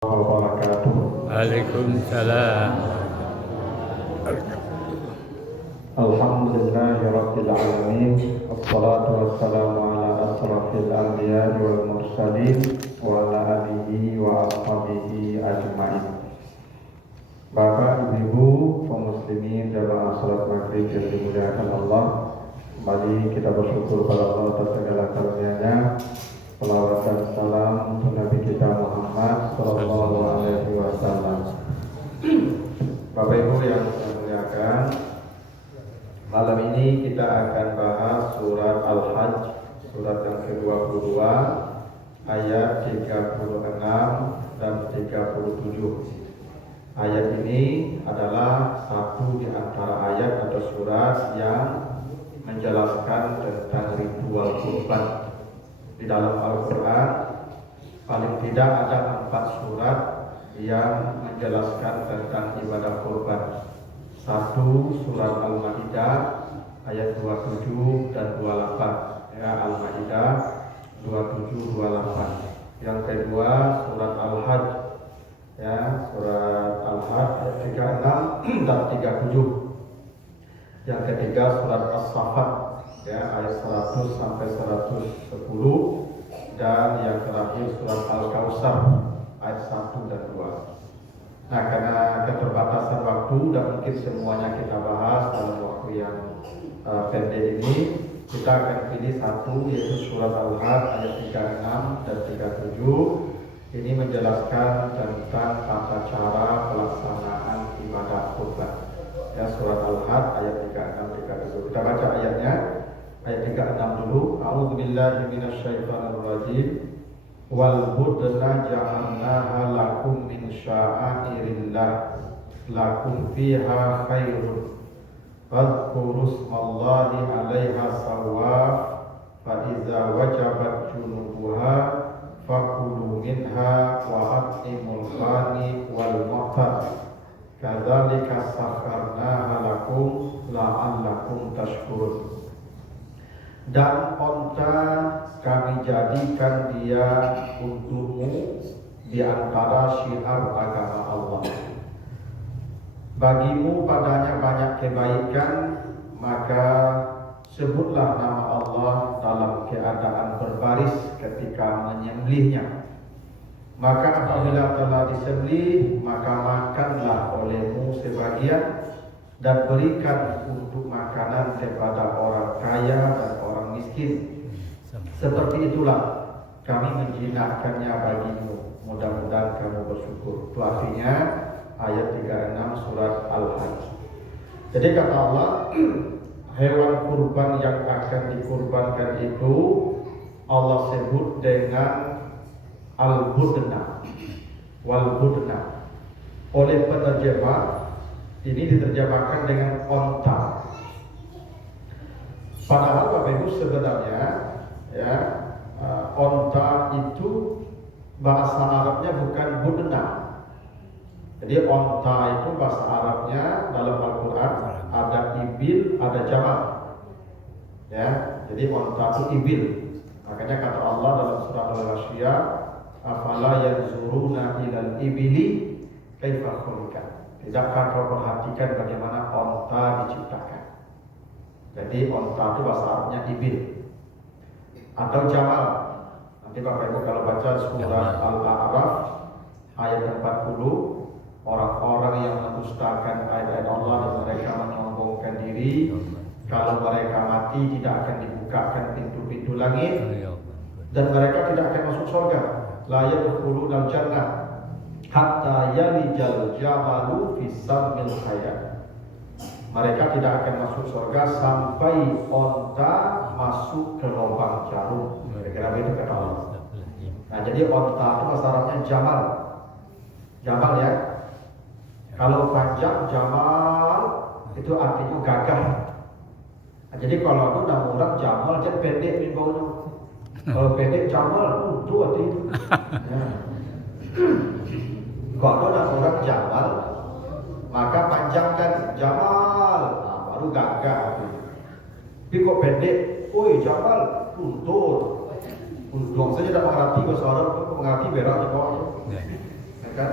wabarakatuh. Waalaikumsalam. Alhamdulillahirabbil alamin. Wassalatu wassalamu ala asrafil anbiya'i wal mursalin wa ala alihi wa ashabihi ajmain. Bapak, Ibu, kaum muslimin jamaah salat maghrib yang dimuliakan Allah, kembali kita bersyukur kepada Allah atas segala karunia-Nya. Salawat dan salam untuk Nabi kita Muhammad Sallallahu Alaihi Wasallam. Bapak Ibu yang saya muliakan, malam ini kita akan bahas surat Al-Hajj, surat yang ke-22, ayat 36 dan 37. Ayat ini adalah satu di antara ayat atau surat yang menjelaskan tentang ritual kurban. Di dalam Al-Quran paling tidak ada 4 surat yang menjelaskan tentang ibadah kurban. Satu, surat Al-Maidah ayat 27 dan 28, ya, Al-Maidah 27-28. Yang kedua, surat Al-Hajj, ya, surat Al-Hajj ayat 36 dan 37. Yang ketiga, surat As-Saffat, ya, ayat 100 sampai 110, dan yang terakhir surat Al-Kautsar ayat 1 dan 2. Nah, karena keterbatasan waktu dan mungkin semuanya kita bahas dalam waktu yang pendek ini, kita akan pilih satu, yaitu surat Al-Hajj ayat 36 dan 37. Ini menjelaskan tentang tata cara pelaksanaan ibadah kurban. Ya, surat Al-Hajj ayat 36 37. Kita baca ayatnya. Ayat 36 dulu. A'udzubillahi minasyaitonirrajim. Wal budna ja'alnaha lakum min sya'airillah lakum fiha khairun fadhkuru ismallahi 'alaiha sawaf fa iza wajabat junubuha fakulu minha wa at'imul qani wal mu'tar kadzalika sakharnaha lakum la'allakum tashkurun. Dan onta kami jadikan dia untukmu di antara syiar agama Allah. Bagimu padanya banyak kebaikan, maka sebutlah nama Allah dalam keadaan berbaris ketika menyembelihnya. Maka apabila telah disembelih, maka makanlah olehmu sebagian dan berikan untuk makanan kepada orang kaya dan orang miskin. Seperti itulah kami menjinakkannya bagimu. Mudah-mudahan kamu bersyukur. Itu artinya ayat 36 surat Al-Hajj. Jadi kata Allah, hewan kurban yang akan dikurbankan itu Allah sebut dengan Al-Budna, Wal-Budna. Oleh penerjemah ini diterjemahkan dengan onta. Padahal Bapak Ibu sebenarnya, ya, onta itu bahasa Arabnya bukan budna. Jadi onta itu bahasa Arabnya dalam Al-Quran ada ibil, ada jamal. Ya, jadi onta itu ibil. Makanya kata Allah dalam surah Al-Ghasyiyah, afala yanzuruna ilal ibili kaifa khuliqat. Tidakkah kau perhatikan bagaimana onta diciptakan? Jadi onta itu bahasa Arabnya ibil atau jamal. Nanti Bapak Ibu kalau baca surah Al-A'raf ayat 40, orang-orang yang mendustakan ayat-ayat Allah dan mereka menyombongkan diri, kalau mereka mati tidak akan dibukakan pintu-pintu langit dan mereka tidak akan masuk surga. La yadkhulunal jannah hatta yalijal jamalu fi sammil hayat. Mereka tidak akan masuk surga sampai onta masuk ke lubang jarum. Kira-kira itu kata Allah. Nah, jadi onta itu bahasa Arabnya jamal. Jamal, ya. Kalau panjang jamal itu artinya gagah. Nah, jadi kalau itu nama orang jamal jadi pendek nih baunya. Kalau pendek jamal itu arti itu. Nah. Kalau ada orang jamal, maka panjangkan jamal, nah, baru gagah. Tapi kok pendek, oi jamal, tuntut. Untung saja tidak mengerti bahasa Arab, mengerti beraknya bawahnya. ya kan?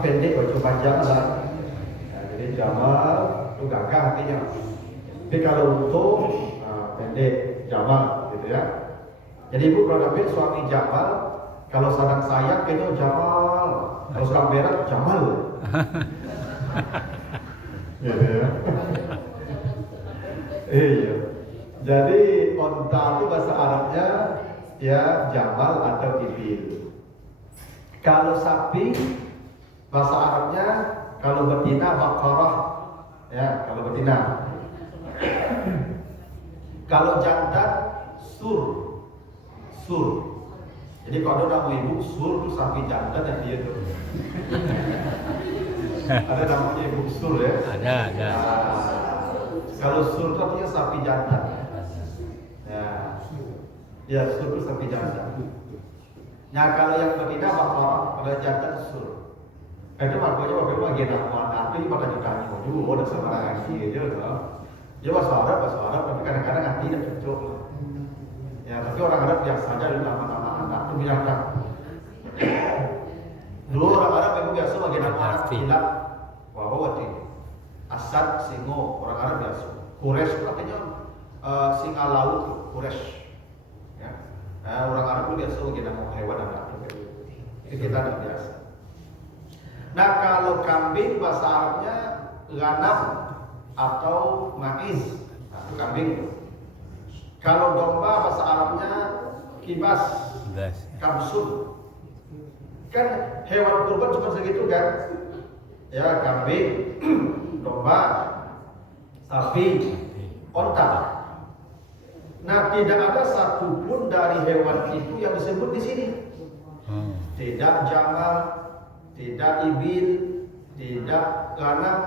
Pendek baju panjang lah. Nah, jadi jamal itu gagah artinya. Tapi kalau untung pendek jamal gitu ya. Jadi ibu kalau dapat suami jamal, kalau sedang sayang itu jamal, kalau sedang berak jamal. Gitu ya. Iya. Jadi onta itu bahasa Arabnya ya jamal atau ibil. Kalau sapi bahasa Arabnya kalau betina baqarah, ya kalau betina. Kalau jantan sur. Jadi kalau ada nama ibu sur itu sapi jantan dan dia tuh. Ada namanya ibu sur ya. Ada. Kalau sur itu artinya sapi jantan. Ya sur itu sapi jantan. Nah kalau yang betina baqarah, kalau jantan sur. Itu makanya waktu bagian nama nanti pada ditanya dulu, ada sembarangan gitu tuh. Dia bahasa Arab, tapi kadang-kadang nanti tidak cocok. Ya, tapi orang Arab biasa aja nama-nama anak itu binatang. Dulu orang Arab itu biasa bagi nama anak bilang, wawati, Asad, Singo, orang Arab biasa. Quraisy itu artinya singa laut, Quraisy. Ya. Orang Arab itu biasa bagi nama hewan anak itu. Itu kita tidak biasa. Nah kalau kambing bahasa Arabnya ghanam atau maiz, itu kambing. Kalau domba bahasa Arabnya kibas, kamsun. Kan hewan kurban cuma segitu kan? Ya kambing, domba, sapi, onta. Nah tidak ada satupun dari hewan itu yang disebut di sini. Tidak jamal, tidak ibil, tidak ghanam,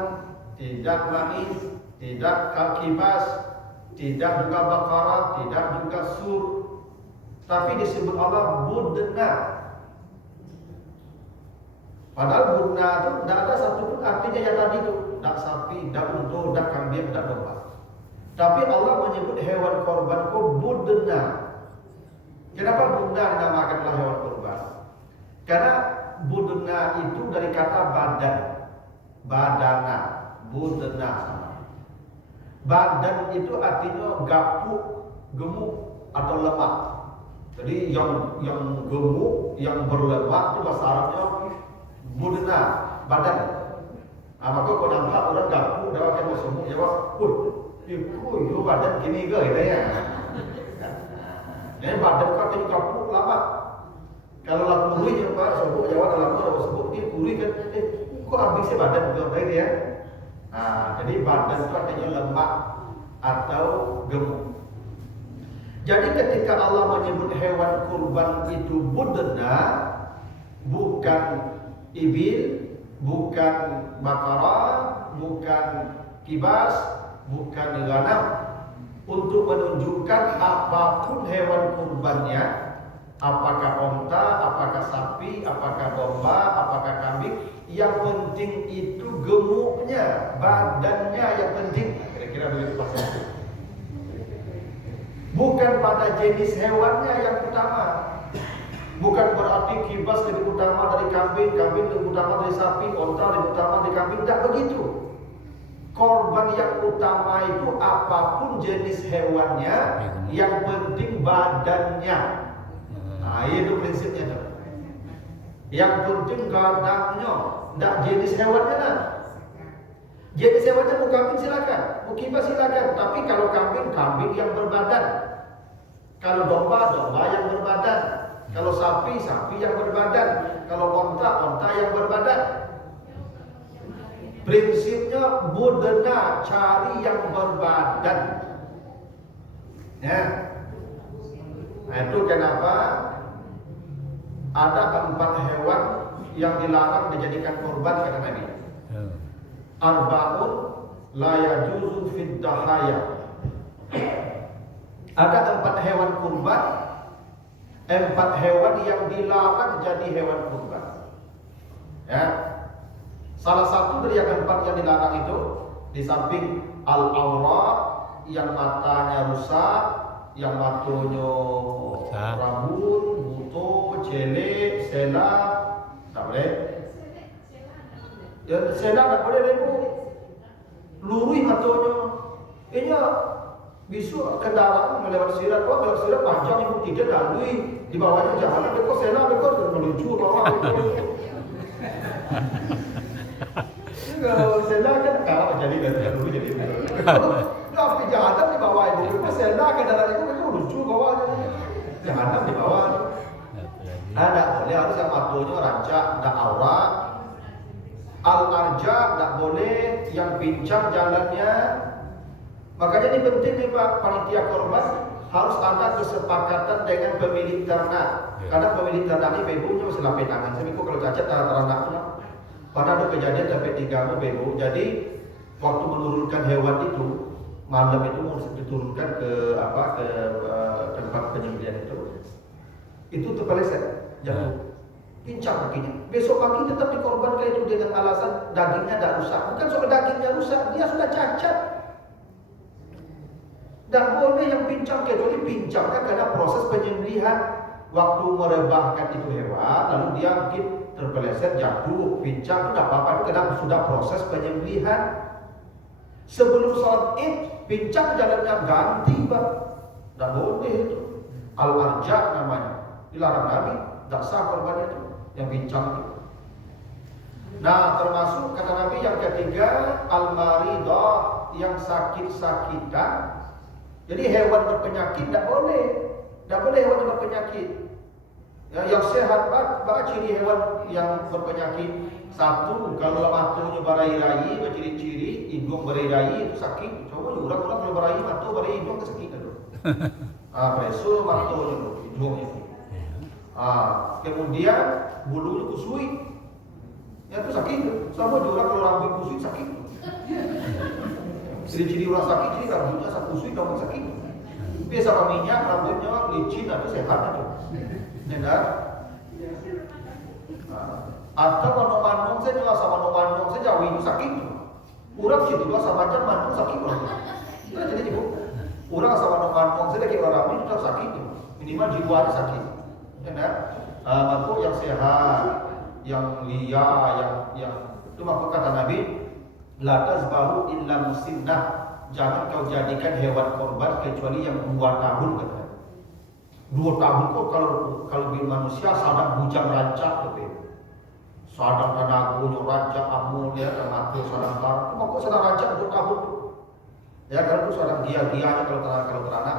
tidak maiz, tidak kibas, tidak juga baqarah, tidak juga sur, tapi disebut Allah budna. Padahal budna itu tidak ada satupun artinya yang tadi itu, tidak sapi, tidak unta, tidak kambing, tidak domba. Tapi Allah menyebut hewan korban itu budna. Kenapa budna dinamakanlah hewan korban? Karena budna itu dari kata badan, badana, budna. Badan itu artinya gapuk, gemuk atau lemak. Jadi yang gemuk, yang berlemak itu bahasa Arabnya budna, badan. Nah, maka kalau nampak orang gapuk, dia akan semua jawab, itu badan gini ke gitu ya. Jadi badan itu artinya gapuk, lemak. Kalau laku kurih juga sebut jawab dalam itu sebut dia kurih kan, kok habisnya badan gitu ya. Nah, jadi badan itu artinya lemak atau gemuk. Jadi ketika Allah menyebut hewan kurban itu budna, bukan ibil, bukan baqarah, bukan kibas, bukan ghanam, untuk menunjukkan apapun hewan kurbannya, apakah onta, apakah sapi, apakah domba, apakah kambing, yang penting itu gemuknya, badannya yang penting. Kira-kira begitu pasal. Bukan pada jenis hewannya yang utama. Bukan berarti kibas lebih utama dari kambing, kambing lebih utama dari sapi, onta lebih utama dari kambing. Tidak begitu. Korban yang utama itu apapun jenis hewannya, yang penting badannya. Nah, itu prinsipnya tuh. Yang penting gadangnya, tidak jenis hewannya lah. Jenis hewannya mau kambing silakan, mau kibas silakan. Tapi kalau kambing yang berbadan. Kalau domba yang berbadan. Kalau sapi yang berbadan. Kalau onta yang berbadan. Prinsipnya budena, cari yang berbadan. Ya. Nah itu kenapa ada 4 hewan yang dilarang dijadikan korban kata Nabi. Arba'un la yajuzu fid dahaya. Ada 4 hewan kurban, 4 hewan yang dilarang jadi hewan kurban. Ya. Salah satu dari yang 4 yang dilarang itu, di samping al-awra yang matanya rusak, yang matanya rabun, buto, celek, sela, tak boleh. Ya, sena tak boleh rebo. Lurui matanya. Ini bisu kendaraan melewat sirat. Oh, melewat sirat panjang ibu tidak dalui. Di bawahnya jalan. Beko sena, beko melucu bawah. Kalau sena kan kalah jadi kan dulu jadi. Tapi jalan di bawah ibu. Beko sena kendaraan itu beko lucu bawahnya. Jalan di bawah. Tidak boleh harus yang matanya rancak, tidak aurat. Al-arja tidak boleh yang pincang jalannya. Makanya ini penting nih Pak, panitia korban harus ada kesepakatan dengan pemilik ternak. Karena pemilik ternak ini bebunya masih lapis tangan. Saya mikir kalau cacat ternak lah. Pernah ada kejadian sampai 3 bebu. Jadi waktu menurunkan hewan itu malam itu mau diturunkan ke tempat penyembelihan itu terpeleset jatuh, pincang kakinya. Besok pagi tetap dikorbankan itu dengan alasan dagingnya tidak rusak. Bukan soal dagingnya rusak, dia sudah cacat. Dan boleh yang pincang kecuali pincangnya karena proses penyembelihan. Waktu merebahkan itu hewan, lalu dia mungkin terpeleset jatuh, pincang, itu tidak apa-apa. Itu karena sudah proses penyembelihan. Sebelum sholat Id, pincang jalannya ganti Pak. Tidak boleh itu. Al-arja namanya. Dilarang Nabi, tidak sah korbannya itu, yang pincang itu. Nah, termasuk kata Nabi yang ketiga, al-maridah, yang sakit-sakitan. Jadi hewan berpenyakit tidak boleh hewan yang berpenyakit. Ya, yang sehat Pak, ciri hewan yang berpenyakit. Satu, kalau matanya berai-rai, berciri-ciri, hidung berai-rai itu sakit. Coba orang-orang kalau berai mata, berai hidung itu sakit itu. Preso matanya, hidungnya. Kemudian bulunya kusui, ya itu sakit. Sama juga kalau rambut kusui sakit. Ciri-ciri orang sakit, ciri rambutnya kusui, daun sakit. Biasa minyak rambutnya licin atau sehat itu. Benar? Atau manung-manung saja, sama manung saja, itu sakit. Orang situ juga sama aja manung sakit orang. Jadi ibu, orang sama manung saja kayak orang rambut itu sakit. Minimal jiwanya sakit. Benar? Makhluk yang sehat, yang liar, yang itu makhluk kata Nabi, la tazbahu illa musinnah. Jangan kau jadikan hewan korban kecuali yang 2 tahun kata. 2 tahun kok kalau di manusia sadang bujang rancak gitu. Sadang tanagunya rancak amul ya, termasuk sadang tar. Makhluk sadang rancak 2 tahun. Ya kalau itu sadang dia-dianya kalau teranak.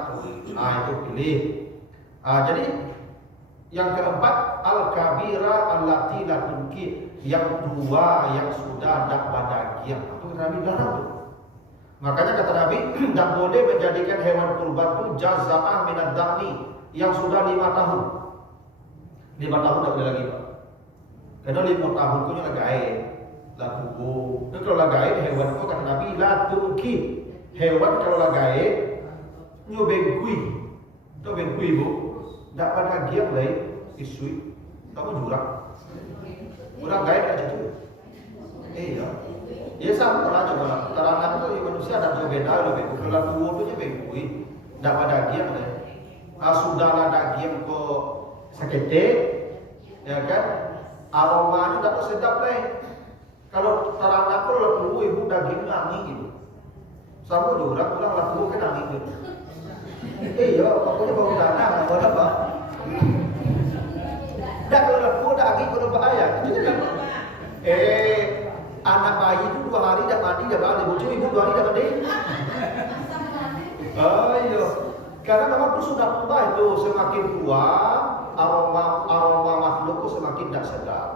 Nah itu pilih. Jadi yang keempat, al-kabira allati la tunki, yang 2 yang sudah tidak badagiah. Itu Nabi larang tuh. Makanya kata Nabi, tidak boleh menjadikan hewan kurban itu jaza'ah minad da'ni, yang sudah 5 tahun. 5 tahun tidak boleh lagi Pak. Karena 5 tahun itu lagain, la tubuh. Itu kalau lagain hewan itu kata Nabi la tunki. Hewan kalau lagain nyobengkui. Itu bengkui Bu. Tak pada giat lain isui, kamu jurang. Jurang gaya aja tuh. Iya. Ya sama aja malah. Teranak itu manusia ada juga beda lebih. Kalau tua itu bengkui. Tak pada giat lain. Sudah ada giat kok sakete, ya kan? Aromanya tak sedap lain. Kalau teranak itu tua ibu daging angin gitu. Sama jurang, orang tua kan angin gitu. Iya, pokoknya bau tanah, bau apa? Dah kalau lepu, dah lagi kalau bahaya. Anak bayi itu 2 hari dah mandi, dah balik. Bocor ibu 2 hari dah mandi. Iya. Karena memang itu sudah tua itu, semakin tua aroma makhluk itu semakin tidak sedap.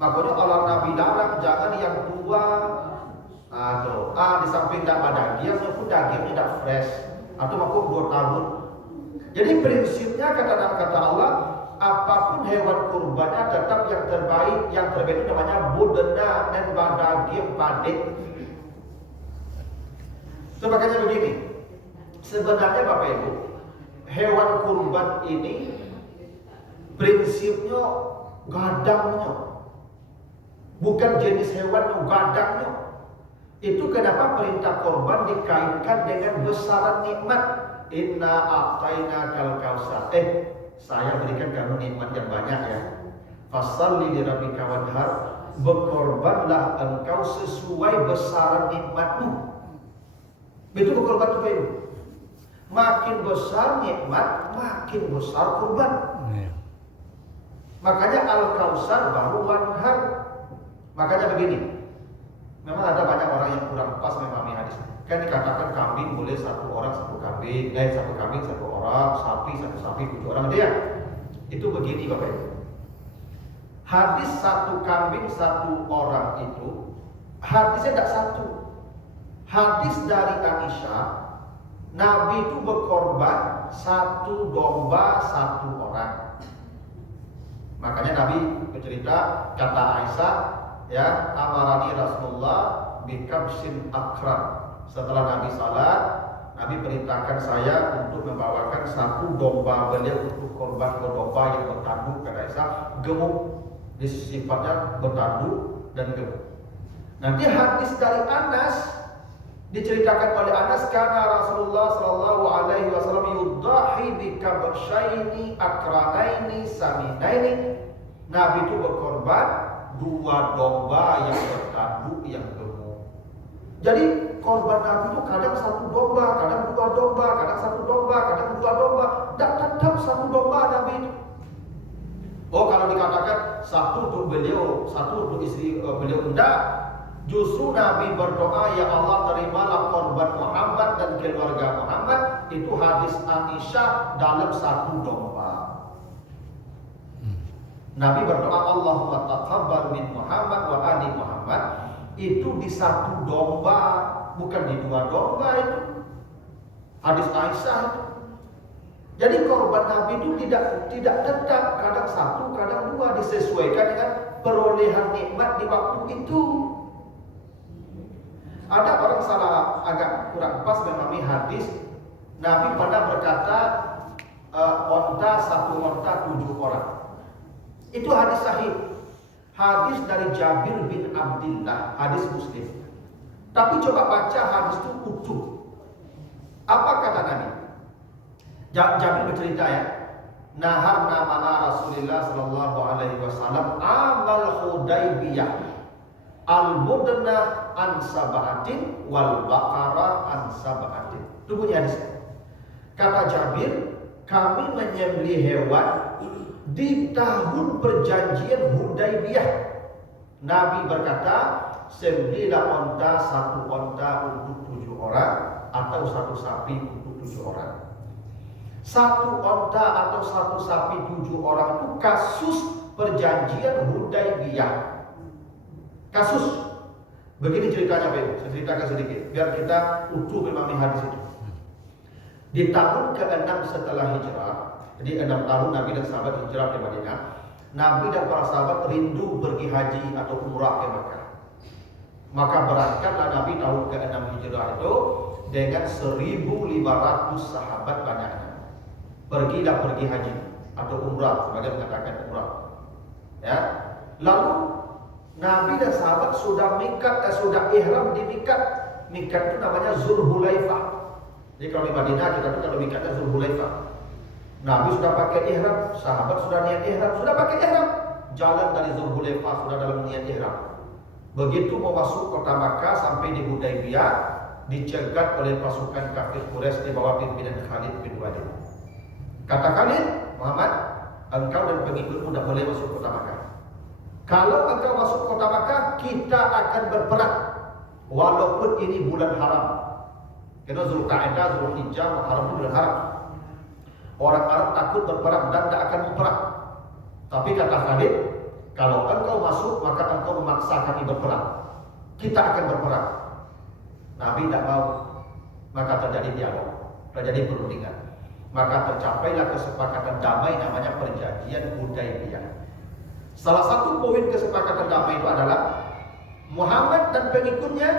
Makanya Allah Nabi larang jangan yang tua. Di samping tidak ada dagingnya pun dagingnya tidak fresh. Atau makhluk 2 tahun. Jadi prinsipnya kata Allah, apapun hewan kurbannya tetap yang terbaik. Yang terbaik itu namanya budena dan badaging padet. Makanya begini, sebenarnya Bapak Ibu, hewan kurban ini prinsipnya gadangnya, bukan jenis hewan gadangnya. Itu kenapa perintah korban dikaitkan dengan besaran nikmat. Inna a'taina kal kausar. Saya berikan kamu nikmat yang banyak ya. Fasalli li rabbika wanhar. berkorbanlah engkau sesuai besaran nikmatmu. Itu berkorban itu Pak. Makin besar nikmat, makin besar korban. Makanya Al-Kausar baru wanhar. Makanya begini, memang ada banyak orang yang kurang pas memahami hadis. Kan dikatakan kambing boleh satu orang satu kambing, satu kambing satu orang, sapi satu sapi 7 orang dia. Itu begini Bapak Ibu. Hadis satu kambing satu orang itu hadisnya tidak satu. Hadis dari Aisyah, Nabi itu berkorban satu domba satu orang. Makanya Nabi bercerita, kata Aisyah, ya, amarani Rasulullah bikabsin akram. Setelah Nabi salat, Nabi perintahkan saya untuk membawakan satu domba beliau untuk korban ke domba yang bertanduk. Kata Aisyah, gemuk, sifatnya bertanduk dan gemuk. Nanti hadis dari Anas diceritakan oleh Anas, karena Rasulullah sallallahu alaihi wasallam yudahi bikabsyaini akranaini saminaini. Nabi itu berkorban 2 domba yang bertanduk yang gemuk. Jadi korban Nabi itu kadang 1 domba, kadang 2 domba, kadang 1 domba, kadang 2 domba, dan tetap 1 domba Nabi itu. Oh, kalau dikatakan 1 untuk beliau, 1 untuk istri beliau, enggak. Justru Nabi berdoa, ya Allah terimalah korban Muhammad dan keluarga Muhammad. Itu hadis Aisyah dalam 1 domba. Nabi berdoa, Allahumma taqabbal min Muhammad wa ali Muhammad. Itu di 1 domba, bukan di 2 domba itu. Hadis Aisyah itu. Jadi korban Nabi itu tidak tetap, kadang 1, kadang 2, disesuaikan dengan perolehan nikmat di waktu itu. Ada orang salah, agak kurang pas memahami hadis. Nabi pernah berkata, onta 1 onta 7 orang. Itu hadis sahih. Hadis dari Jabir bin Abdullah, hadis Muslim. Tapi coba baca hadis itu utuh. Apa kata Nabi? Jabir bercerita, ya. Nahar nama Rasulullah sallallahu alaihi wasallam amal Hudaybiyah al-mudnah an sab'atin wal baqarah an sab'atin. Itu bunyi hadis. Kata Jabir, kami menyembelih hewan di tahun perjanjian Hudaybiyah. Nabi berkata, sembelihlah onta 1 onta untuk 7 orang atau 1 sapi untuk 7 orang. 1 onta atau 1 sapi 7 orang itu kasus perjanjian Hudaybiyah. Kasus. Begini ceritanya, Pak. Saya ceritakan sedikit biar kita utuh memahami hadis itu. Di tahun ke-6 setelah hijrah, jadi 6 tahun Nabi dan sahabat hijrah ke Madinah. Nabi dan para sahabat rindu pergi haji atau umrah ke Makkah. Maka berangkatlah Nabi tahun ke-6 hijrah itu dengan 1.500 sahabat banyaknya. Pergi haji atau umrah, sebagai mengatakan umrah. Ya. Lalu Nabi dan sahabat sudah sudah ihram di mikat. Mikat itu namanya Zulhulaifah. Jadi kalau di Madinah kita tuh kalau mikatnya Zulhulaifah. Nabi sudah pakai ihram, sahabat sudah niat ihram, sudah pakai ihram. Jalan dari Zulhulaifah sudah dalam niat ihram. Begitu mau masuk kota Makkah sampai di Hudaybiyah, dicegat oleh pasukan kafir Quraisy di bawah pimpinan Khalid bin Walid. Kata Khalid, Muhammad, engkau dan pengikutmu tidak boleh masuk kota Makkah. Kalau engkau masuk kota Makkah, kita akan berperang, walaupun ini bulan haram. Karena Zulqa'dah, Zulhijjah, Muharram itu bulan haram. Orang Arab takut berperang dan tidak akan berperang. Tapi kata Khalid, kalau engkau masuk, maka engkau memaksa kami berperang. Kita akan berperang. Nabi tidak mau. Maka terjadi dialog, terjadi perundingan. Maka tercapailah kesepakatan damai namanya perjanjian Hudaybiyah. Salah satu poin kesepakatan damai itu adalah Muhammad dan pengikutnya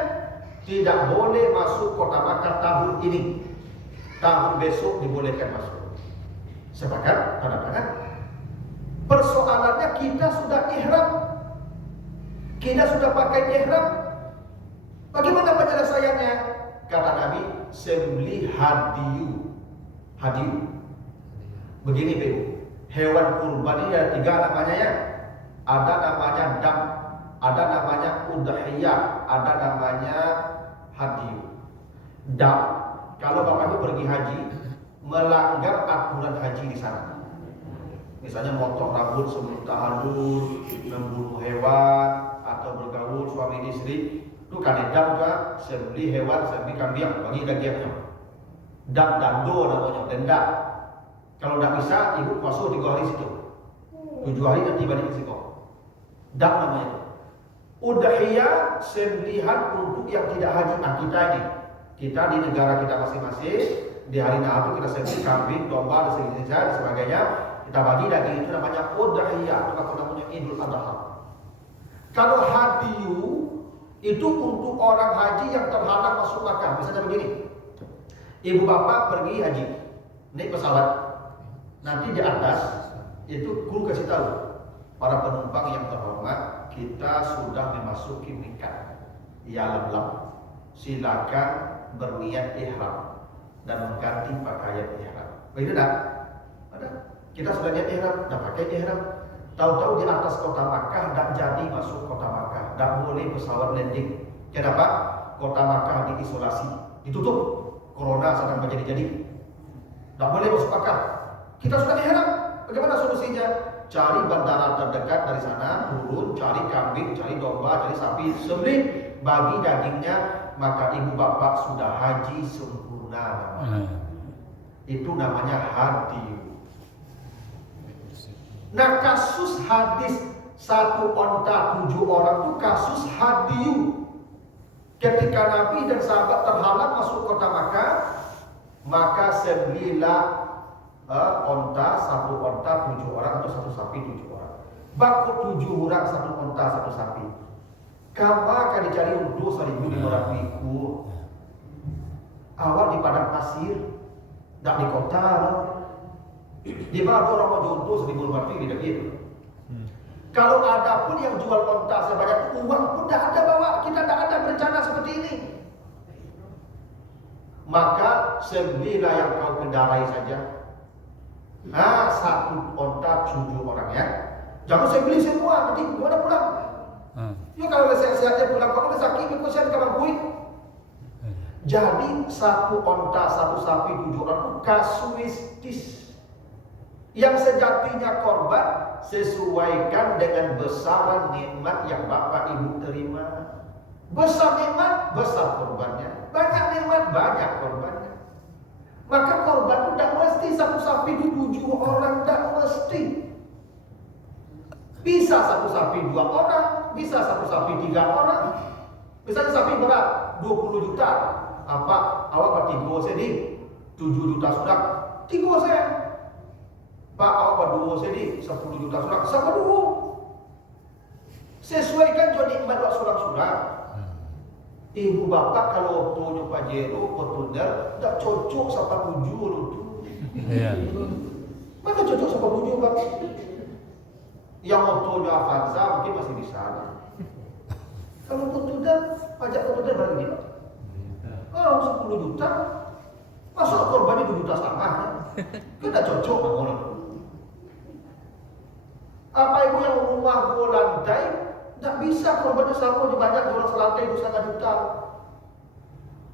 tidak boleh masuk kota Makkah tahun ini. Tahun besok dibolehkan masuk. Sepakat? Tanda tangan. Persoalannya kita sudah ihram. Kita sudah pakai ihram. Bagaimana penyelesaiannya? Kata Nabi, sembelih hadiyu. Hadiyu. Begini, Bu. Hewan kurban ini ada 3 namanya, ya. Ada namanya dam. ada namanya udhiyah, ada namanya hadiyu. Dan kalau Bapak Ibu pergi haji, melanggar aturan haji di sana, misalnya motong rambut sebelum tahallul, membunuh hewan, atau bergaul suami istri, itu kan dam juga, sembelih hewan, sembelih kambing, bagi dagingnya. Dam dando namanya, denda. Kalau tidak bisa, ibu puasa 3 hari situ, 7 hari nanti balik ke situ. Dam namanya itu. Udhiyah, sembelihan untuk yang tidak haji. Nah kita ini, kita di negara kita masing-masing, di hari Natal kita sembelih kambing, domba, dan sebagainya. Kita bagi daging, itu namanya udhiyah, atau namanya Idul Adha. Kalau hadiyu itu untuk orang haji yang terhalang masuk Makkah. Misalnya begini, ibu bapak pergi haji, naik pesawat, nanti di atas itu kru kasih tahu para penumpang yang terhormat, kita sudah memasuki mikat. Ya lam, silakan berniat ihram dan mengganti pakaian ihram. Begitu tak? Ada. Kita sudah niat ihram, dah pakai ihram. Tahu-tahu di atas kota Makkah tak jadi masuk kota Makkah, tak boleh pesawat landing. Kenapa? Kota Makkah diisolasi, ditutup. Corona sedang menjadi-jadi, tak boleh masuk Makkah. Kita sudah ihram. Bagaimana solusinya? Cari bandara terdekat dari sana, turun, cari kambing, cari domba, cari sapi, sembelih, bagi dagingnya, maka ibu bapak sudah haji sempurna. Itu namanya hadiyu. Nah kasus hadis 1 onta 7 orang itu kasus hadiyu. Ketika Nabi dan sahabat terhalang masuk kota Makkah, maka sembelihlah onta 1 onta 7 orang atau 1 sapi 7 orang. Baku 7 orang 1 onta 1 sapi. Kamu akan dicari untuk 1.500 ikut. Awal di padang pasir, tidak di kota loh. Di mana orang mau jodoh 1.500 tidak gitu. Kalau ada pun yang jual onta sebanyak uang pun tidak ada bawa, kita tidak ada berencana seperti ini. Maka sembelihlah yang kau kendarai saja. Nah 1 onta 7 orang ya. Jangan sembelih semua, nanti gimana pulang? Ya kalau sehat-sehatnya pulang, kalau udah sakit ikut saya ke Bangkui. Jadi 1 onta 1 sapi 7 orang itu kasuistis. Yang sejatinya korban sesuaikan dengan besaran nikmat yang Bapak Ibu terima. Besar nikmat, besar korbannya. Banyak nikmat, banyak korbannya. Maka korban itu tidak mesti 1 sapi 7 orang, tidak mesti. Bisa 1 sapi 2 orang, bisa 1 sapi 3 orang. Misalnya sapi berat 20 juta, apa awak bertiga sedih 7 juta sudah, 3 saya. Pak awak berdua sedih 10 juta sudah, sama dulu. Sesuaikan jadi nikmat wak sudah. Ibu bapak kalau waktunya Pajero, Portuner, tak cocok sama 7 loh. Iya. Mana cocok sama 7 Pak? Yang waktunya Avanza mungkin masih bisa. Kalau Portuner, pajak Portuner berapa ini Pak? Kalau 10 juta, masa korbannya 2 juta setengah? Kita cocok sama. Apa ibu yang rumah 2 lantai, tidak bisa korbannya sama banyak orang selantai 2,5 juta.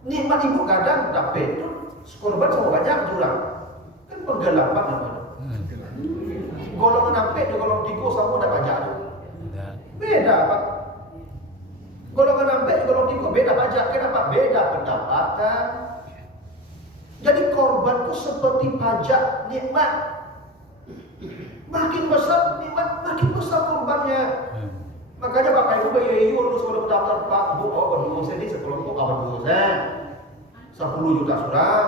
Nikmat ibu kadang dapat itu korban sama banyak jurang. Kan penggelapan namanya. Golongan sampai di golongan 3 sama ada pajak tu. Beda Pak. Golongan sampai di golongan 3 beda pajak. Kenapa? Beda pendapatan. Jadi korban itu seperti pajak nikmat. Makin besar nikmat, makin besar korbannya. Makanya Bapak Ibu bayi dulu sebelum daftar Pak Bu, berdua sedih sekelompok berdua sen 10 juta sudah.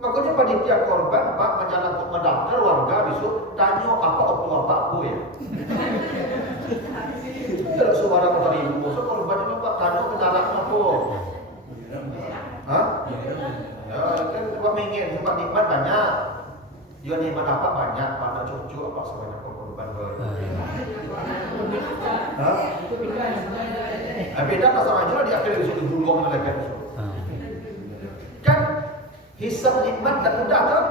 Makanya panitia korban Pak menjalankan mendaftar warga besok tanya apa waktu Pak Bu ya. Tidak suara kata ibu, so korbannya Pak tanya kendaraan apa? Hah? Ya kan Pak mengen sempat nikmat banyak. Dia nikmat apa banyak, pada cucu apa sebanyak korban baru. Beda pasal aja di akhir disuruh dulu mereka itu. Kan hisab nikmat dan mudah kan?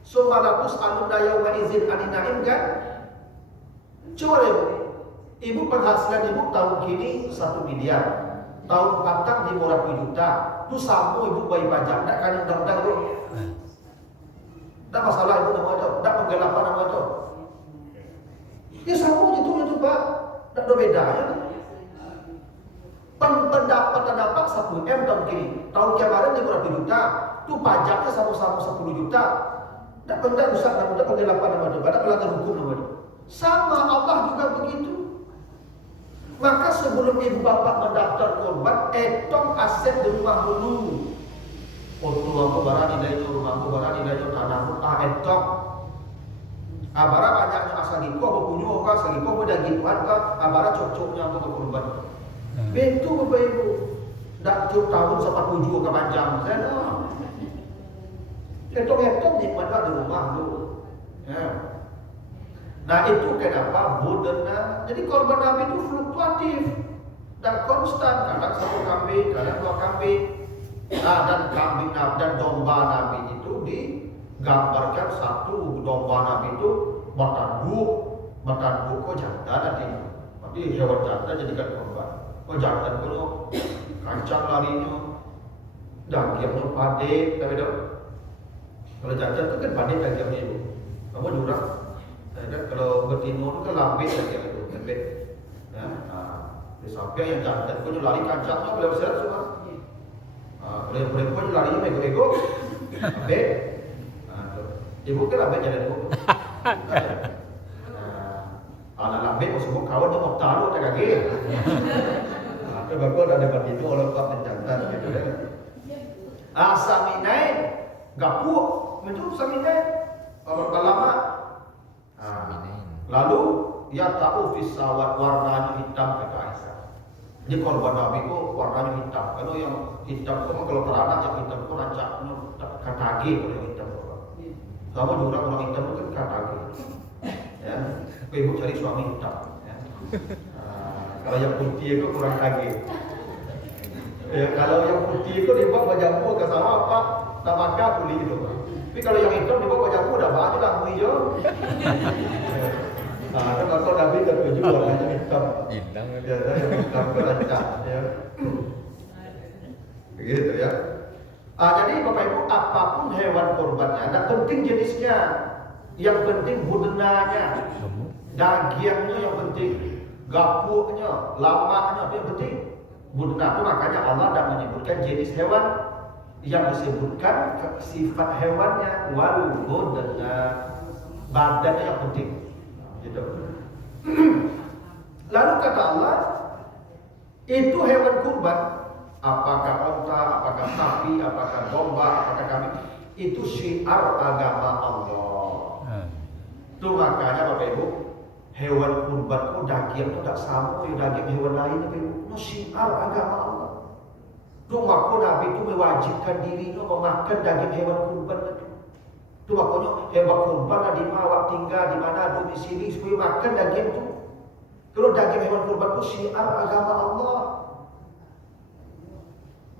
Sumalatus alun dayau izin aninaim kan? Coba lihat. Ibu penghasilan ibu tahun kini 1 miliar, tahun patang 500 juta. Itu sama ibu bayar pajak, tidak kan undang-undang itu. Tidak masalah ibu nama itu, tidak penggelapan nama itu. Ya sama itu Pak, tidak ada bedanya. Pendapat 1 M tahun kini, tahun kemarin 500 juta, itu pajaknya sama-sama 10 juta. Tidak pernah rusak nama itu, penggelapan nama itu, tidak pelanggar hukum nama itu. Sama Allah juga begitu. Maka sebelum ibu bapak mendaftar korban, etong aset di rumah dulu. Untuk aku barang nilainya, rumahku barang nilainya, tanahmu, etong. Abara banyaknya asal giko, apa punya apa, asal giko, apa dagingkuan apa, abara cocoknya apa ke korban. Betul bapak ibu. Tak tiap tahun 47 ke panjang. Saya tahu. Etong-etong nikmat di rumah dulu. Ya. Nah itu kenapa bodena. Jadi korban Nabi itu fluktuatif dan konstan. Kadang 1 kambing, kadang 2 kambing. Nah dan kambing Nabi dan domba Nabi itu digambarkan 1 domba Nabi itu matanduk kok jantan nanti. Tapi hewan jantan jadikan korban. Kok jantan kok kancang larinya, dagingnya pade, tapi dong. Kalau jantan itu kan pade dagingnya itu. Kamu jurang. Kalau betina itu kan lambet saja itu, lembek. Ya, sampai yang jantan itu lari kancangnya boleh besar semua. Kalau yang perempuan larinya mego-mego, lambet. Ibu kan lambet jadi ibu. Anak lambet masuk kawan tu mau taruh tak kaget. Tapi bagus ada betina orang tua menjantan gitu kan. Saminain, gapuk, mencukup saminain. Kalau lama. Lalu ya tahu fisawat warnanya hitam kata Aisyah. Jadi korban Nabi itu warnanya hitam. Kalau yang hitam itu kalau teranak yang hitam itu rancak katagi kalau yang hitam. Sama juga orang hitam itu kan katagi. Ya, ibu cari suami hitam. Ya. Kalau yang putih itu kurang kagi. Ya, kalau yang putih itu dibawa jambu ke sawah apa? Tamaka kulit itu. Tapi kalau yang hitam dibawa jambu udah banyak lah hijau. Nah, kalau Nabi tertuju warnanya hitam. Hitam kan? Ya, hitam kerancang. Ya. Begitu ya. Jadi Bapak Ibu, apapun hewan korbannya, tidak penting jenisnya. Yang penting budenanya, dagingnya yang penting, gapuknya, lamaknya itu yang penting. Budena itu makanya Allah tidak menyebutkan jenis hewan, yang disebutkan sifat hewannya, wal budena, badannya yang penting. Gitu. Lalu kata Allah, itu hewan kurban, apakah onta, apakah sapi, apakah domba, apakah kambing, itu syiar agama Allah. Itu makanya Bapak Ibu, hewan kurban itu daging itu tidak sama dengan daging hewan lain, Bapak Ibu. Itu syiar agama Allah. Itu maka Nabi itu mewajibkan dirinya memakan daging hewan kurban itu. Itu makanya hewan kurban di mana tinggal, di mana domisili supaya makan daging itu. Kalau daging hewan kurban itu syiar agama Allah.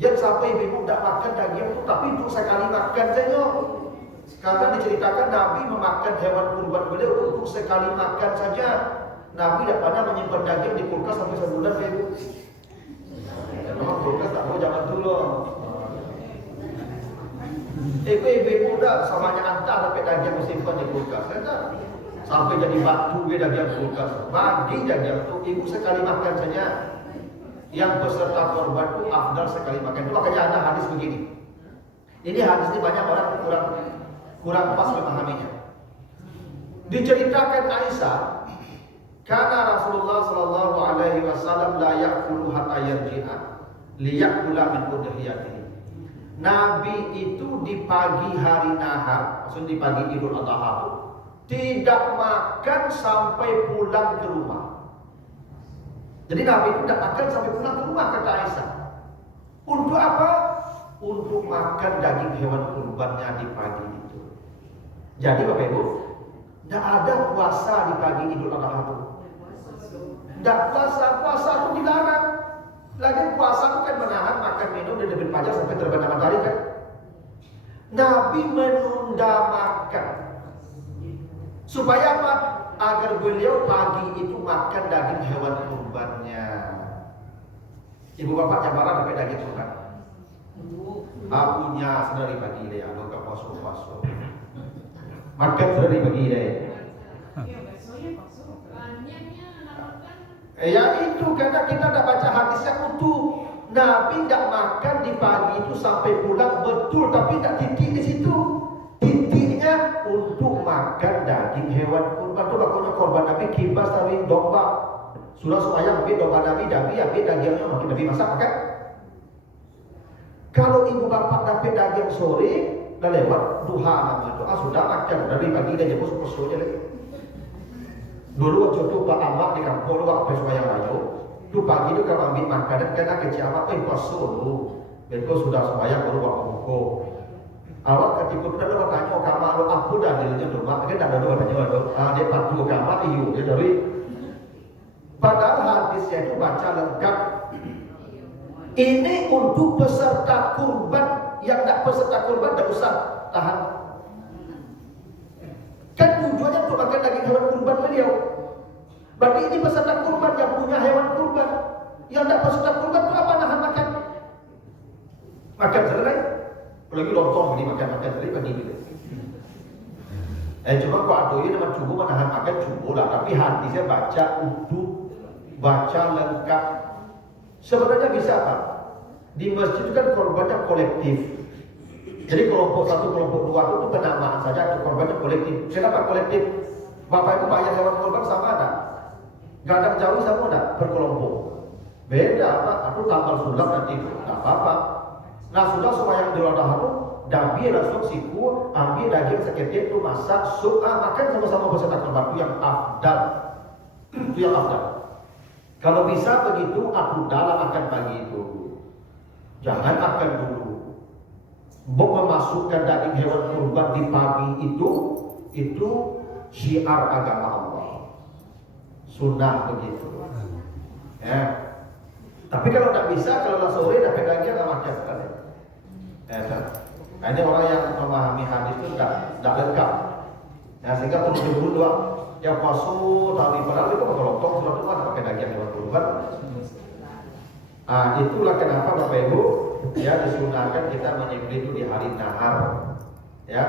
Jangan sampai ibu tidak makan daging itu, tapi untuk sekali makan saja. Karena diceritakan Nabi memakan hewan kurban beliau untuk sekali makan saja. Nabi tidak pernah menyimpan daging di kulkas sampai sebulan, ibu. Memang kulkas tak mau zaman dulu. Ibu muda samanya antar sampai daging disimpan di kulkas, kan? Sampai jadi batu di daging kulkas. Bagi daging itu ibu sekali makan saja. Yang peserta korban itu afdal sekali makan. Itu makanya ada hadis begini. Ini hadis ini banyak orang kurang pas memahaminya. Diceritakan Aisyah, karena Rasulullah sallallahu alaihi wasallam la ya'kulu hatta yarji'a liya'kula min udhiyatihi. Nabi itu di pagi hari nahar, maksudnya di pagi Idul Adha itu tidak makan sampai pulang ke rumah. Jadi Nabi itu tidak makan sampai pulang ke rumah, kata Aisyah. Untuk apa? Untuk makan daging hewan kurbannya di pagi itu. Jadi Bapak Ibu, tidak ada puasa di pagi Idul Adha itu. Tidak puasa itu dilarang. Lagi puasa itu kan menahan makan minum dan debit pajak sampai terbenam matahari kan. Nabi menunda makan. Supaya apa? agar beliau pagi itu makan daging hewan kurbannya. Ibu bapaknya marah dapat daging kurban. Akunya sedari pagi deh, aku ke pasu. Makan sedari pagi deh. Ya itu karena kita tidak baca hadis yang utuh. Nabi tidak makan di pagi itu sampai pulang betul, tapi tidak titik di situ. Titiknya untuk makan daging hewan kurban. Itu makanya korban Nabi kibas tapi domba. Sudah semayang ambil domba Nabi, ambil dagingnya makin Nabi masak makan. Kalau ibu bapak dapat daging sore, dah lewat duha namanya doa sudah makan dari pagi dah jemput sepersonya lagi. Dulu waktu itu Pak Ahmad di kampung waktu semayang ayo, tu pagi itu kalau ambil makanan kena kecil apa, puasa dulu. Betul sudah semayang baru waktu buku. Awak ketika itu ada tanya kamar lo aku dah dirinya rumah, kan tak ada tanya lo, dia patuh kamar iyo, dia dari. Padahal hadisnya itu baca lengkap. Ini untuk peserta kurban, yang tak peserta kurban tak usah tahan. Kan tujuannya untuk makan daging hewan kurban beliau. Berarti ini peserta kurban yang punya hewan kurban. Yang tak peserta kurban itu apa nahan makan? Makan selesai. Apalagi lontong ini makan selesai bagi gitu. Cuma kok adoy nama cubu menahan makan cubu lah. Tapi hadisnya baca utuh, baca lengkap. Sebenarnya bisa Pak. Di masjid itu kan korbannya kolektif. Jadi kelompok satu, kelompok dua itu penamaan saja, itu korbannya kolektif. Kenapa kolektif? Bapak ibu bayar hewan korban sama ada? Gak jauh sama ada berkelompok. Beda Pak, aku tambal sulap nanti itu, gak apa-apa. Nah sudah semua yang di wadah itu, dabi langsung siku, ambil daging seketik itu masak, sup, makan sama-sama beserta korban itu yang afdal. Itu yang afdal. Kalau bisa begitu, aku dalam akan pagi itu. Jangan makan dulu. Memasukkan daging hewan kurban di pagi itu syiar agama Allah. Sunnah begitu. Ya. Tapi kalau tidak bisa, kalau sore dapat daging nggak makan sekali. Ya, kan? Nah, ini orang yang memahami hadis itu tidak lengkap. Ya, sehingga perlu dulu doang. Yang pasu tapi padahal itu kalau lontong sudah tuh ada pakai daging hewan kurban. Nah, itulah kenapa Bapak Ibu ya disunahkan kita menyembelih itu di hari nahar. Ya,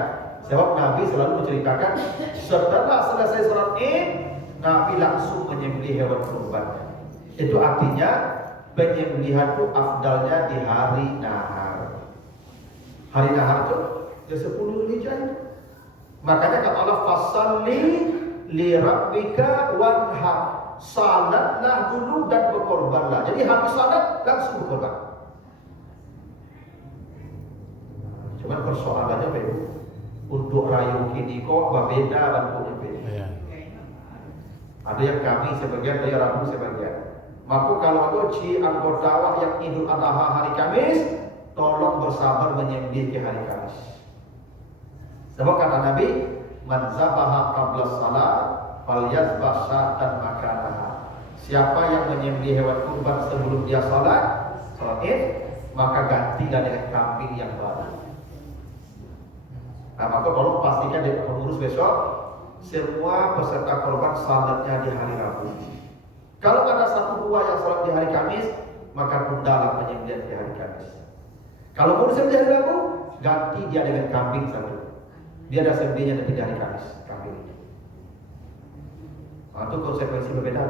sebab Nabi selalu menceritakan setelah selesai sholat Id, Nabi langsung menyembelih hewan kurban. Itu artinya penyembelihan itu afdalnya di hari nahar. Hari nahar itu ya 10 Zulhijjah itu. Makanya kata Allah fasalli li rabbika wanhar. Salatlah dulu dan berkorbanlah. Jadi habis salat langsung berkorban. Cuman persoalannya beda. Untuk rayu kini kok berbeda bentuknya beda. Ya. Ada yang kami sebagian, ada yang Rabu sebagian. Maka kalau ada anggota yang Idul Adha hari Kamis, tolong bersabar menyembelih di hari Kamis. Sebab kata Nabi, man zabaha qabla salat falyazbah syatan makanaha. Siapa yang menyembelih hewan kurban sebelum dia salat Id, maka gantilah dengan kambing yang baru. Nah, maka tolong pastikan di pengurus besok semua peserta korban salatnya di hari Rabu. Kalau ada satu dua yang salat di hari Kamis, maka tundalah penyembelihan di hari Kamis. Kalau mau disembelih di hari Rabu, ganti dia dengan kambing satu. Dia ada sembelihnya nanti di hari Kamis, kambing itu. Nah, itu konsekuensi berbeda.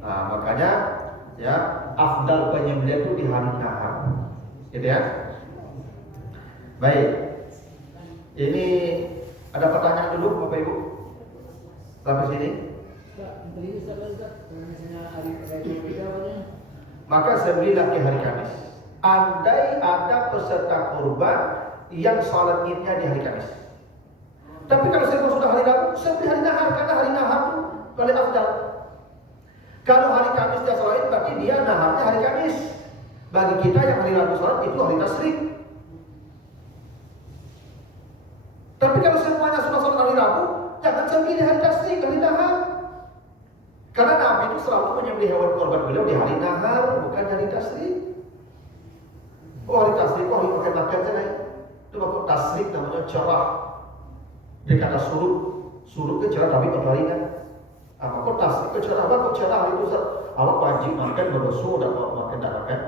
Nah, makanya ya afdal penyembelihan itu di hari nahar. Gitu ya. Baik. Ini ada pertanyaan dulu Bapak Ibu? Sampai sini. Maka sembelihlah di hari Kamis. Andai ada peserta kurban yang salat Idnya di hari Kamis. Tapi kalau saya sudah hari Rabu, sembelih hari nahar karena hari nahar itu paling afdal. Kalau hari Kamis dia salat Id, berarti dia naharnya hari Kamis. Bagi kita yang hari Rabu salat itu hari Tasyrik. Tapi kalau semuanya sudah salat hari Rabu, jangan sembelih di hari Tasyrik, hari nahar. Karena Nabi itu selalu menyembelih hewan korban beliau di hari nahar, bukan hari Tasyrik. Oh hari Tasyrik, hari makan saja. Itu waktu Tasyrik namanya cerah. Dia kata suruh suruh ke cara tapi kan. Apa kok tas ke cara apa kok cara hari itu awak wajib makan berdosa dan makan tak makan.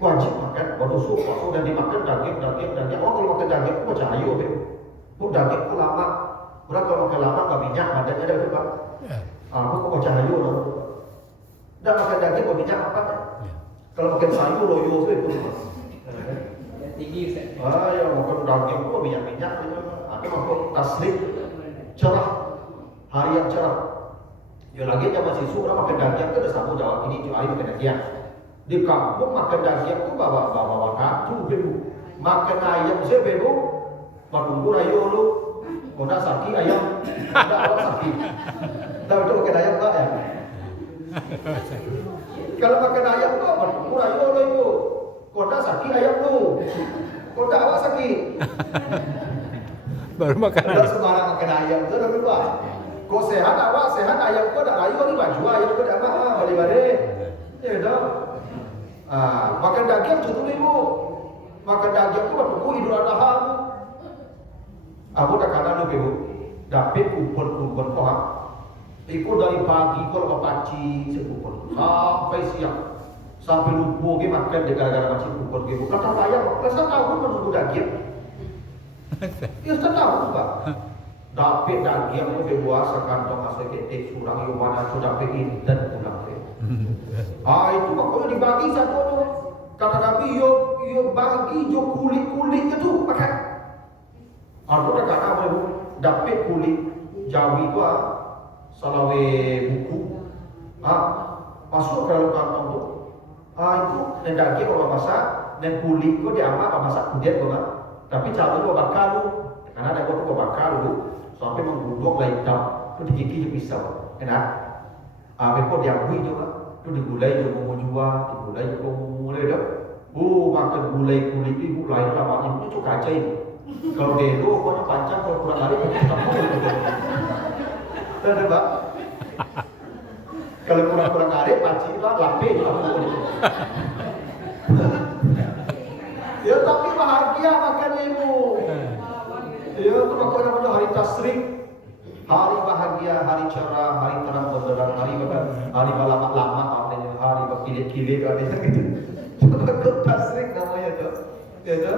Wajib makan berdosa puasa dan dimakan daging. Oh kalau makan daging aku macam ayo be. Oh daging aku lama. Orang kalau makan lama nggak minyak badannya ada apa? Aku kok macam ayo lah. Dah makan daging berminyak apa? Kalau makan sayur loyo itu. Tinggi Ustaz. Ya makan daging kok minyak itu. Ada makan tasrik cerah, hari yang cerah. Ya lagi zaman sisu orang makan daging itu dah sama Jawa ini hari makan daging. Di kampung makan daging tu bawa katu bebu. Makan ayam saya bebu. Matunggu ayo lu. Kau nak sakit ayam, ada awak sakit. Tahu itu makan ayam tak ya? Kalau makan ayam tu matunggu ayo lu ibu. Kau nak sakit ayam lu. Kau tak awak sakit. Baru makan Kalau sembarang makan ayam tu dah berubah. Kau sehat awak sehat ayam kau dah rayu ni baju ayam kau dah apa balik. Ya dah. Makan daging contoh ibu. Makan daging tu matunggu Idul Adha tu. Aku dah kata lu ibu. Dapat kupon kau. Ikut dari pagi kau lepas paci sekupon sampai siang. Sampai lupa ke makan dia gara-gara macam kupon ke. Bukan tahu ayam, rasa tahu pun menunggu daging. Ya saya tahu pak. Dapat daging tu dibuat sekantong masuk ketik surang yang mana sudah pergi dan pulang ke. Itu pokoknya dibagi satu tu. Kata Nabi yo bagi jo kulit tu makan. Aku dah kata apa tu? Dapat kulit Jawi tu salawe buku. Masuk ke dalam kantong tu. Itu dan daging orang masak dan kulit tu diambil apa masak kudet tu kan. Tapi cara tu bakar tu. Karena ada kau tu bakar tu sampai menggulung lah hitam. Tu digigit je pisau. Enak. Mereka diambil tu kan. Tu digulai je mau jual, digulai je mau mulai dah. Makan gulai kulit tu ibu lain lah maknya itu kacai. Kalau delo pokoknya panjang kalau kurang hari macam tak boleh. Ada tak? Kalau kurang hari panci lah lapis lah. Ya tapi bahagia makan ibu. Ya tu pokoknya namanya hari tasrik. Hari bahagia, hari cerah, hari terang benderang, hari lama-lama artinya, hari berkilit-kilit artinya gitu. Itu tasrik namanya tu. Ya tu.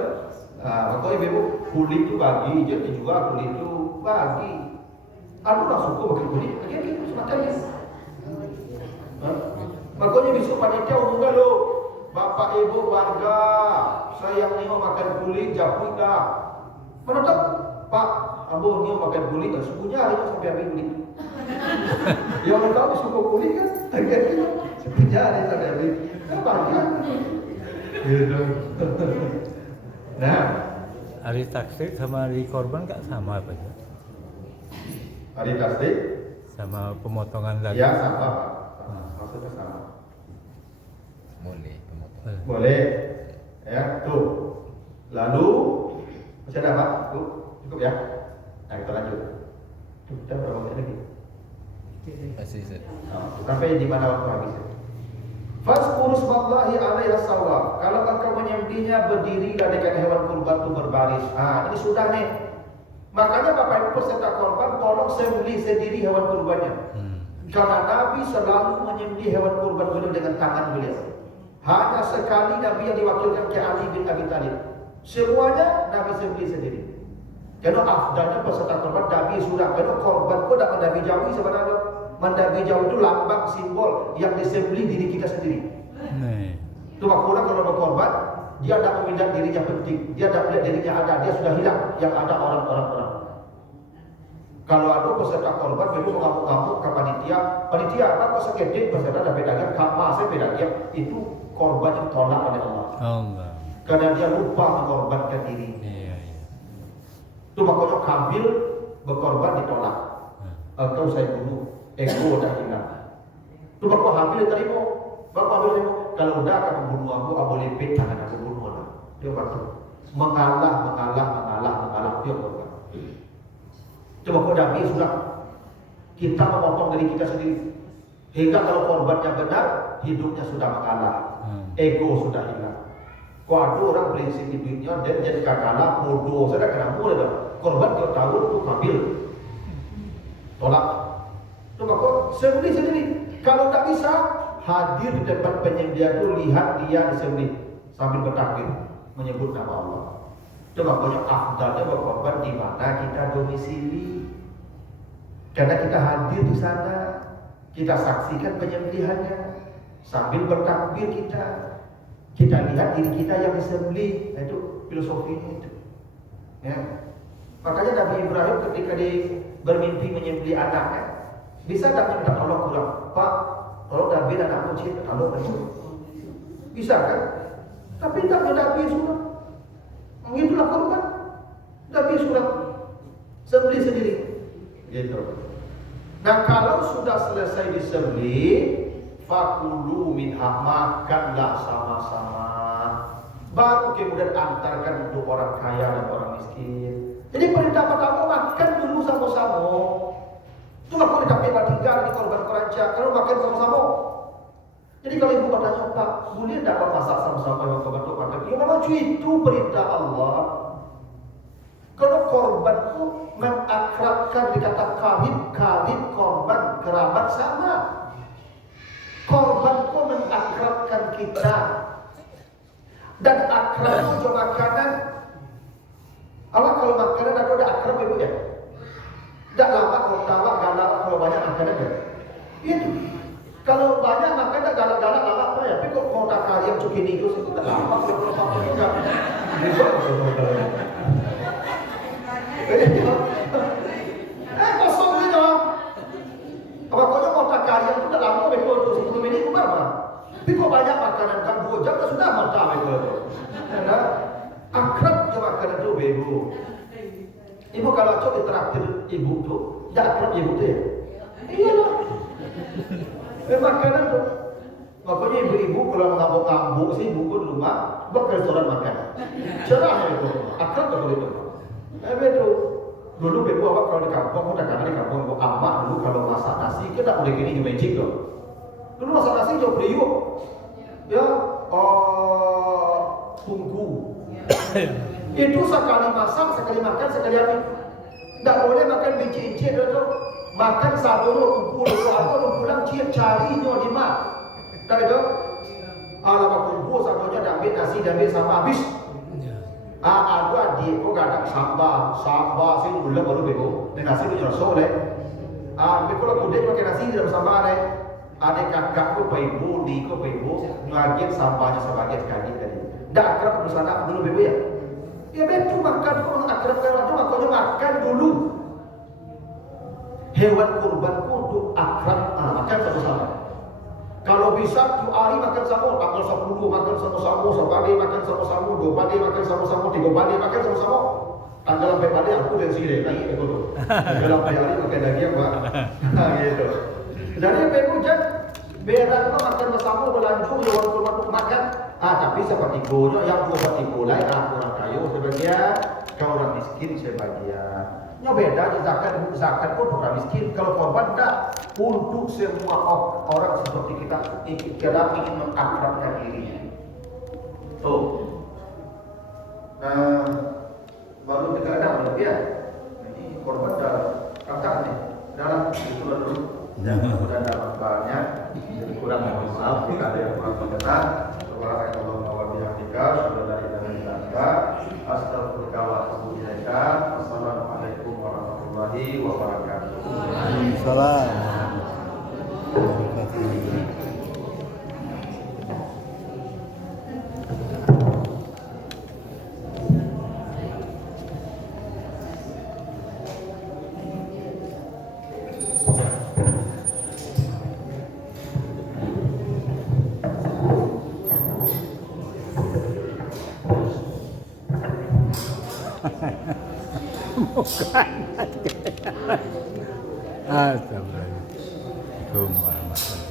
Makanya ibu kulit tu bagi, je dijual kulit tu bagi. Aku tak suka makan kulit, dia makan ni. Makanya besok panitia umumkan lo, bapak ibu warga, saya yang ni makan kulit japui dah. Mana tahu, Pak, ambo ni makan kulit dah. Sukunya hari ni sampai habis kulit. Yang mana tahu suku kulit kan, akhirnya sukunya hari sampai habis. Bahagia. Gitu. Nah, hari taksir sama hari korban tak sama apa ya? hari tasdik Sama pemotongan daging. ya sama. Maksudnya sama. Boleh pemotongan. Boleh. Ya, tuh. Lalu masih ada Pak? Tuh, cukup ya. Nah, kita lanjut. Tuh, kita berapa menit lagi? Masih Ustaz. Sampai di mana waktu habis? Fazkurus wallahi alaiha sawab. Kalau engkau menyembelihnya berdirilah dengan hewan kurban itu berbaris. Ini sudah nih. Makanya Bapak Ibu peserta korban tolong sembelih sendiri hewan kurbannya. Karena Nabi selalu menyembelih hewan kurban beliau dengan tangan beliau. Hanya sekali Nabi yang diwakilkan ke Ali bin Abi Thalib. Semuanya Nabi sembelih sendiri. Karena afdalnya peserta korban Nabi sudah. Karena korban itu tak mendabi jauhi sebenarnya. Mendabi jauh itu lambang simbol yang disembelih diri kita sendiri. Itu orang kalau berkorban, dia tidak memandang dirinya penting, dia tidak melihat dirinya ada, dia sudah hilang. Yang ada orang. Kalau ada peserta korban, baru mengamuk-ngamuk ke panitia apa kau sekedip peserta dan pedagang, kapal saya pedagang itu korban yang ditolak oleh Allah. Karena dia lupa mengorbankan diri. Itu makanya kambil berkorban ditolak. Engkau saya bunuh, ego dah hilang. Itu makanya hamil terima, bapak hamil terima. Kalau udah akan membunuh aku lipit tangan aku bunuh lah. Dia bantu mengalah dia korban. Coba kau Nabi sudah kita memotong dari kita sendiri. Hingga kalau korbannya benar, hidupnya sudah mengalah, ego sudah hilang. Kau ada orang prinsip hidupnya dan jadi kakalah bodoh. Saya dah kena mulai dah. Korban kau tahu itu kambil. tolak. Coba kok sembelih sendiri. Kalau tak bisa, hadir di depan penyembelihan itu, lihat dia disembelih sambil bertakbir menyebut nama Allah. Coba banyak afdalnya berkorban di mana kita domisili. Karena kita hadir di sana, kita saksikan penyembelihannya sambil bertakbir kita lihat diri kita yang disembelih. Nah, itu filosofinya itu. Ya. Makanya Nabi Ibrahim ketika bermimpi menyembelih anaknya, bisa tak minta tolong kurang, Pak, tolong Nabi anakku cinta, kalau betul, bisa kan? Tapi tak Nabi suruh, itulah korban. Nabi suruh sembelih sendiri, gitu. Nah kalau sudah selesai disembelih, fakulu minha, makanlah sama-sama. Baru kemudian antarkan untuk orang kaya dan orang miskin. Jadi perintah pertama makan dulu sama-sama. Itu aku tidak tinggal di korban keranca kalau makan sama-sama. Jadi kalau ibu bertanya, Pak, boleh tidak masak sama-sama yang korban itu makan? Ya memang itu perintah Allah. Kalau korban itu mengakrabkan, dikata kawin korban kerabat sama. Korban itu mengakrabkan kita. Dan akrab itu juga makanan. Awak kalau makanan ada akrab ibu ya? Tidak lama kalau tawa galak kalau banyak makanan ya? Itu. Kalau banyak makanan galak-galak lama apa ya? Tapi kok mau tak kalian cukini itu tidak lama kalau sama juga. Kosong ni dong. Awak kau mau tak kalian itu tidak lama betul 10 menit itu berapa? Tapi kok banyak makanan kan 2 jam kan sudah mantap betul. Karena akrab je makanan tu ibu. Ibu kalau cok ditraktir ibu tu, tidak akrab ibu tu ya? Iyalah. Makanan tu. Makanya ibu-ibu kalau mengambuk-ngambuk sih ibu di rumah buat restoran makan. Cerah itu. Akrab tak boleh tu. Betul. Dulu ibu awak kalau di kampung, kadang-kadang di kampung ibu amak dulu kalau masak nasi kita tak boleh gini magic loh. Dulu masak nasi jauh periuk. Ya, tunggu. Itu sekali masak, sekali makan, sekali habis. Tak boleh makan biji-biji itu. Makan satu kumpul, kalau pulang cari nyo di mak. Tak itu. Alamak kumpul satunya dah ambil nasi, dah ambil sama habis. Aku adik kau gak ada sambal sih gula baru bego. Dan nasi tu nyerosok leh. Kalau kudet pakai nasi dalam sambal leh. Adik kakakku ibu, diko ibu, ngagian sampahnya sebagian sekali tadi. Dah akrab bersama dulu bebo ya. Ya betul makan kau akrab kan waktu makanya makan dulu. Hewan kurban untuk akrab, makan sama-sama. Kalau bisa 2 hari makan sama, tanggal 10 makan sama-sama, 1 hari makan sama-sama, 2 hari makan sama-sama, 3 hari makan sama-sama. Tanggal sampai hari aku dan sini lagi begitu. Tanggal sampai hari makan daging Pak. Gitu. Jadi bebo jan beda itu makan bersama berlanjut hewan kurban untuk makan. Tapi seperti gonya yang 2 seperti gulai, orang kaya sebagian, kalau orang miskin sebagian. Nya beda di zakat pun orang miskin. Kalau korban tak untuk semua orang seperti kita ingin mengakrabkan dirinya. Tuh. Baru kita ada berarti ya. Ini korban dah kakak nih. Dalam itu dulu. Mudah-mudahan dapat banyak. Jadi kurang mohon maaf jika ada yang kurang berkenan. Subhanallah wa bihamdika, syukur astagfirullah wa atubu ilaika. Assalamualaikum warahmatullahi wabarakatuh. Waalaikumsalam. Bukan. Astagfirullah. Assalamualaikum warahmatullahi wabarakatuh.